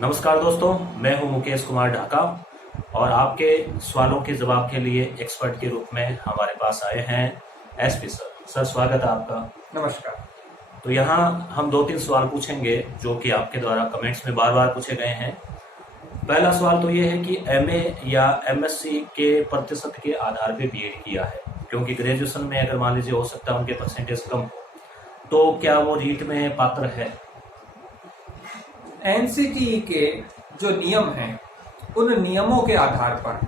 नमस्कार दोस्तों, मैं हूं मुकेश कुमार ढाका और आपके सवालों के जवाब के लिए एक्सपर्ट के रूप में हमारे पास आए हैं एसपी सर। सर, स्वागत है आपका। नमस्कार। तो यहाँ हम 2-3 सवाल पूछेंगे जो कि आपके द्वारा कमेंट्स में बार बार पूछे गए हैं। पहला सवाल तो ये है कि एमए या एमएससी के प्रतिशत के आधार पे बीएड किया है, क्योंकि ग्रेजुएशन में अगर मान लीजिए हो सकता है उनके परसेंटेज कम हो, तो क्या वो रीट में पात्र है? एनसीटीई के जो नियम हैं, उन नियमों के आधार पर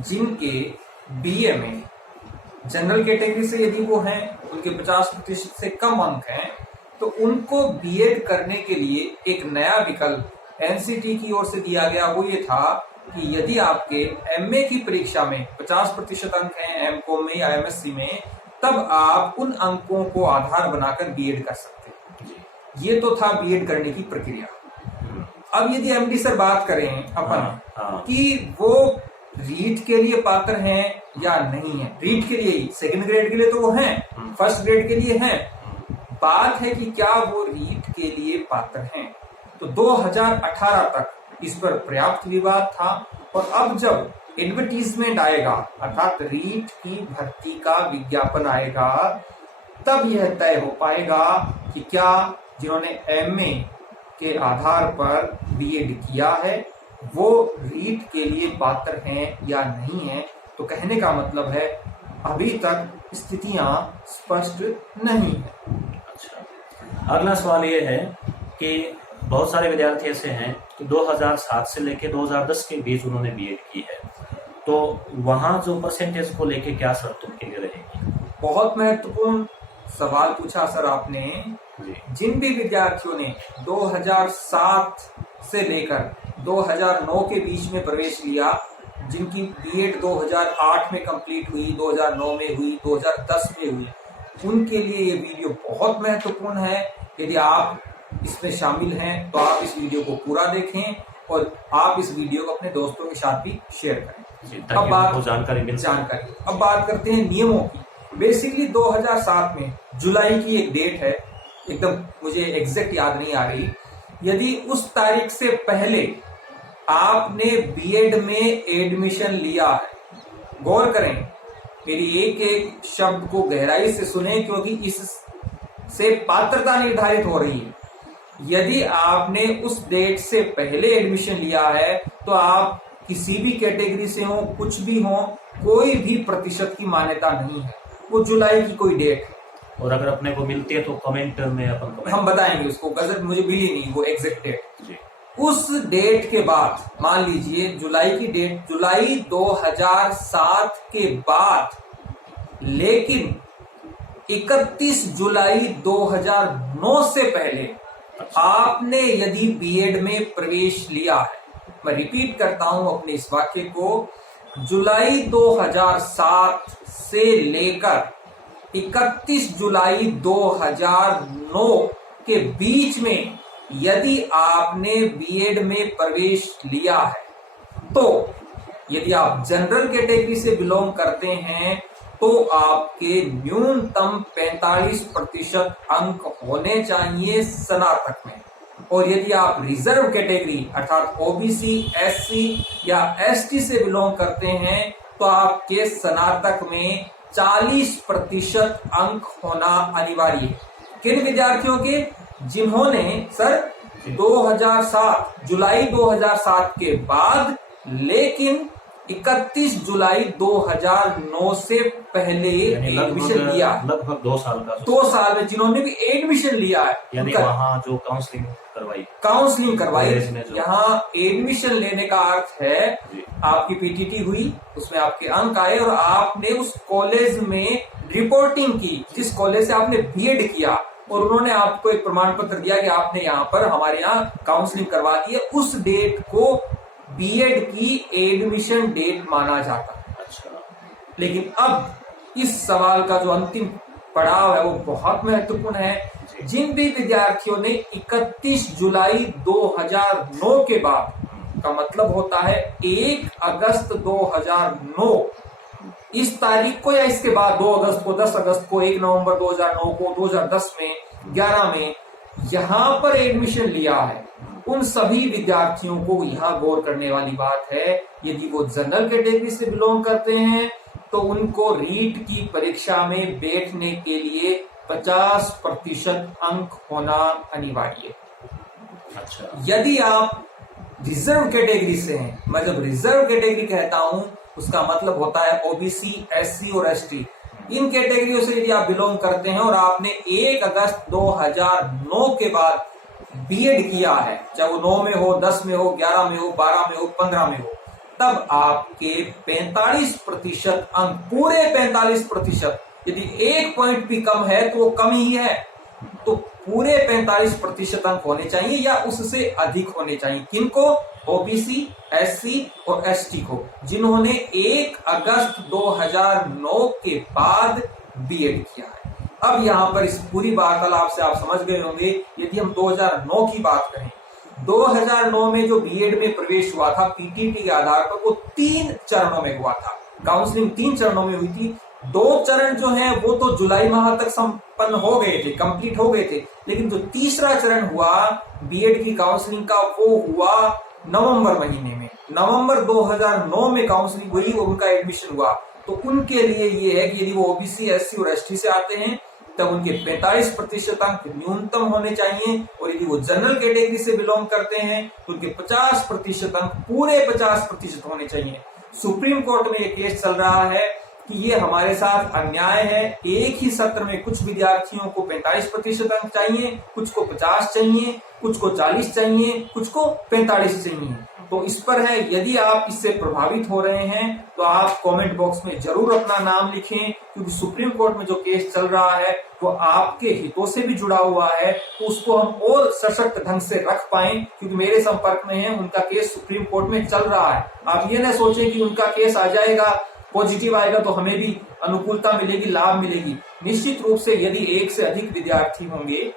जिनके बीए में जनरल कैटेगरी से यदि वो हैं, उनके 50% से कम अंक हैं, तो उनको बीएड करने के लिए एक नया विकल्प एनसीटीई की ओर से दिया गया। वो ये था कि यदि आपके एमए की परीक्षा में 50% अंक हैं, एमकॉम में या एमएससी में, तब आप उन अंकों को आधार बनाकर बीएड कर सकते हैं। ये तो था बीएड करने की प्रक्रिया। अब यदि एमडी सर बात करें अपन कि वो रीट के लिए पात्र हैं या नहीं है, रीट के लिए, सेकंड ग्रेड के लिए तो वो हैं, फर्स्ट ग्रेड के लिए हैं। बात है कि क्या वो रीट के लिए पात्र हैं। तो 2018 तक इस पर पर्याप्त विवाद था, और अब जब एडवर्टीजमेंट आएगा, अर्थात रीट की भर्ती का विज्ञापन आएगा, तब यह तय हो पाएगा कि क्या जिन्होंने एमए के आधार पर बीएड किया है वो रीट के लिए पात्र हैं या नहीं है। तो कहने का मतलब है अभी तक स्थितियां स्पष्ट नहीं है। अच्छा, अगला सवाल ये है कि बहुत सारे विद्यार्थी ऐसे हैं कि 2007 से लेकर 2010 के बीच उन्होंने बीएड की है, तो वहां जो परसेंटेज को लेके क्या शर्त उनके लिए रहेगी? बहुत महत्वपूर्ण सवाल पूछा सर आपने। जिन भी विद्यार्थियों ने 2007 से लेकर 2009 के बीच में प्रवेश लिया, जिनकी बीएड 2008 में कंप्लीट हुई, 2009 में हुई, 2010 में हुई, उनके लिए ये वीडियो बहुत महत्वपूर्ण है। यदि आप इसमें शामिल हैं तो आप इस वीडियो को पूरा देखें और आप इस वीडियो को अपने दोस्तों के साथ भी शेयर करें। अब बात करते हैं नियमों की। बेसिकली 2007 में जुलाई की एक डेट है, एकदम मुझे एग्जैक्ट याद नहीं आ रही। यदि उस तारीख से पहले आपने बीएड में एडमिशन लिया है, गौर करें, मेरी एक एक शब्द को गहराई से सुने, क्योंकि इससे पात्रता निर्धारित हो रही है। यदि आपने उस डेट से पहले एडमिशन लिया है तो आप किसी भी कैटेगरी से हो, कुछ भी हो, कोई भी प्रतिशत की मान्यता नहीं है। वो जुलाई की कोई डेट है, और अगर अपने को मिलती है तो कमेंट में हम बताएंगे उसको। गजट मुझे मिली नहीं वो एग्जैक्ट डेट। उस डेट के बाद मान लीजिए जुलाई की डेट, जुलाई 2007 के बाद, लेकिन 31 जुलाई 2009 से पहले आपने यदि बीएड में प्रवेश लिया है, मैं रिपीट करता हूं अपने इस वाक्य को, जुलाई 2007 से लेकर 31 जुलाई 2009 के बीच में यदि आपने बीएड में प्रवेश लिया है, तो यदि आप जनरल कैटेगरी से बिलोंग करते हैं तो आपके न्यूनतम 45% अंक होने चाहिए स्नातक में। और यदि आप रिजर्व कैटेगरी अर्थात ओबीसी, एससी या एसटी से बिलोंग करते हैं तो आपके स्नातक में 40% अंक होना अनिवार्य है। किन विद्यार्थियों के? जिन्होंने सर 2007 जुलाई 2007 के बाद, लेकिन 31 जुलाई 2009 से पहले एडमिशन लिया, लगभग 2 साल का, 2 साल में जिन्होंने भी एडमिशन लिया है, यानी वहाँ जो काउंसलिंग करवाई, यहाँ एडमिशन लेने का अर्थ है आपकी पीटीटी हुई, उसमें आपके अंक आए और आपने उस कॉलेज में रिपोर्टिंग की जिस कॉलेज से आपने बीएड किया, और उन्होंने आपको एक प्रमाण पत्र दिया कि आपने यहाँ पर हमारे यहाँ काउंसलिंग करवा दी है। उस डेट को बीएड की एडमिशन डेट माना जाता है। अच्छा। लेकिन अब इस सवाल का जो अंतिम पड़ाव है वो बहुत महत्वपूर्ण है। जिन भी विद्यार्थियों ने 31 जुलाई 2009 के बाद, का मतलब होता है 1 अगस्त 2009, इस तारीख को या इसके बाद 2 अगस्त को, 10 अगस्त को, 1 नवंबर 2009 को, 2010 में, 11 में यहां पर एडमिशन लिया है, उन सभी विद्यार्थियों को यहाँ गौर करने वाली बात है, यदि वो जनरल कैटेगरी से बिलोंग करते हैं तो उनको रीट की परीक्षा में बैठने के लिए 50% अंक होना अनिवार्य है। अच्छा, यदि आप रिजर्व कैटेगरी से हैं, मैं जब रिजर्व कैटेगरी कहता हूं उसका मतलब होता है ओबीसी, एससी और एसटी। इन कैटेगरियों से यदि आप बिलोंग करते हैं और आपने 1 अगस्त 2009 के बाद बीएड किया है, चाहे वो 9 में हो, 10 में हो, 11 में हो, 12 में हो, 15 में हो, तब आपके 45% अंक, पूरे 45%, यदि 1 पॉइंट भी कम है तो वो कम ही है, तो पूरे 45% अंक होने चाहिए या उससे अधिक होने चाहिए। किनको? ओबीसी, एससी और एसटी को, जिन्होंने 1 अगस्त 2009 के बाद बीएड किया है। अब यहां पर इस पूरी वार्तालाप से आप समझ गए होंगे, यदि हम 2009 की बात करें, 2009 में जो बीएड में प्रवेश हुआ था पीटीटी के आधार पर, वो 3 चरणों में हुआ था। काउंसलिंग 3 चरणों में हुई थी। 2 चरण जो है वो तो जुलाई माह तक संपन्न हो गए थे, कंप्लीट हो गए थे, लेकिन जो तीसरा चरण हुआ बीएड की काउंसलिंग का, वो हुआ नवंबर महीने में। नवंबर 2009 में काउंसलिंग हुई और उनका एडमिशन हुआ। तो उनके लिए ये है कि यदि वो ओबीसी, एससी और एसटी से आते हैं तब उनके 45% अंक न्यूनतम होने चाहिए, और यदि वो जनरल कैटेगरी से बिलोंग करते हैं तो उनके 50% अंक, पूरे 50% होने चाहिए। सुप्रीम कोर्ट में ये केस चल रहा है कि ये हमारे साथ अन्याय है। एक ही सत्र में कुछ विद्यार्थियों को 45% अंक चाहिए, कुछ को 50 चाहिए, कुछ को 40 चाहिए, कुछ को 45 चाहिए। तो इस पर है, यदि आप इससे प्रभावित हो रहे हैं तो आप कमेंट बॉक्स में जरूर अपना नाम लिखें, क्योंकि सुप्रीम कोर्ट में जो केस चल रहा है वो आपके हितों से भी जुड़ा हुआ है, तो उसको हम और सशक्त ढंग से रख पाएं। क्योंकि मेरे संपर्क में है, उनका केस सुप्रीम कोर्ट में चल रहा है। आप ये ना सोचें कि उनका केस आ जाएगा, पॉजिटिव आएगा तो हमें भी अनुकूलता मिलेगी, लाभ मिलेगी। निश्चित रूप से यदि 1 से अधिक विद्यार्थी होंगे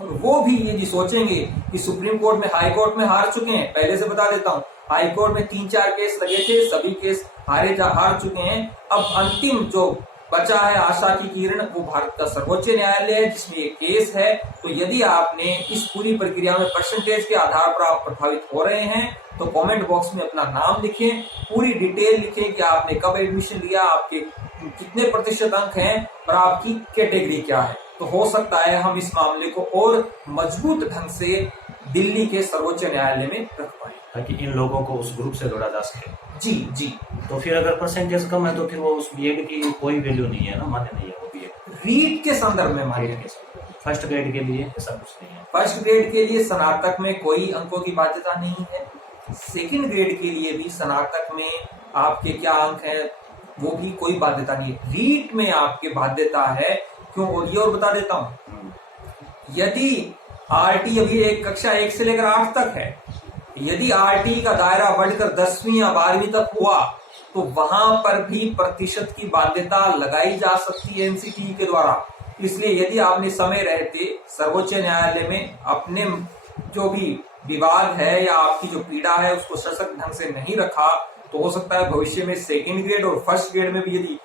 और वो भी यदि सोचेंगे कि सुप्रीम कोर्ट में, हाई कोर्ट में हार चुके हैं, पहले से बता देता हूं, हाई कोर्ट में 3-4 केस लगे थे, सभी केस हार चुके हैं। अब अंतिम जो बचा है आशा की किरण, वो भारत का सर्वोच्च न्यायालय है जिसमें ये केस है। तो यदि आपने इस पूरी प्रक्रिया में परसेंटेज के आधार पर आप प्रभावित हो रहे हैं तो कमेंट बॉक्स में अपना नाम लिखें, पूरी डिटेल लिखें कि आपने कब एडमिशन लिया, आपके कितने प्रतिशत अंक हैं और आपकी कैटेगरी क्या है। तो हो सकता है हम इस मामले को और मजबूत ढंग से दिल्ली के सर्वोच्च न्यायालय में रख पाए, ताकि इन लोगों को उस ग्रुप से जोड़ा जा सके। जी जी। तो फिर अगर परसेंटेज कम है तो फिर वो उस बीएड की कोई वैल्यू नहीं है ना, मान्य नहीं है वो बीएड। रीट के संदर्भ में मान्य, फर्स्ट ग्रेड के लिए ऐसा कुछ नहीं है। फर्स्ट ग्रेड के लिए स्नातक में कोई अंकों की बाध्यता नहीं है। सेकंड ग्रेड के लिए भी स्नातक में आपके क्या अंक है वो भी कोई बाध्यता नहीं है। रीट में आपके बाध्यता है। क्यों? और ये और बता देता हूं, यदि आरटी अभी एक कक्षा 1 से लेकर 8 तक है, यदि आरटी का दायरा बढ़कर 10वीं या 12वीं तक हुआ तो वहां पर भी प्रतिशत की बाध्यता लगाई जा सकती है एनसीटीई के द्वारा। इसलिए यदि आपने समय रहते सर्वोच्च न्यायालय में अपने जो भी विवाद है या आपकी जो पीड़ा है उसको सशक्त ढंग से नहीं रखा, तो हो सकता है भविष्य में सेकंड ग्रेड और फर्स्ट ग्रेड में भी, यदि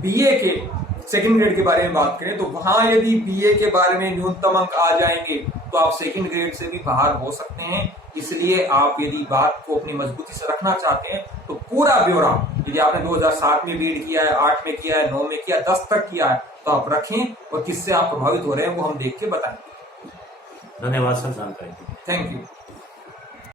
बीए के सेकंड ग्रेड के बारे में बात करें तो वहां यदि बीए के बारे में न्यूनतम अंक आ जाएंगे तो आप सेकंड ग्रेड से भी बाहर हो सकते हैं। इसलिए आप यदि बात को अपनी मजबूती से रखना चाहते हैं तो पूरा ब्यौरा, यदि आपने 2007 में बीएड किया है, 8 में किया है, 9 में किया, 10 तक किया है, तो आप रखें और किससे आप प्रभावित हो रहे हैं वो हम देख के बताएंगे। धन्यवाद सर जानकारी। Thank you.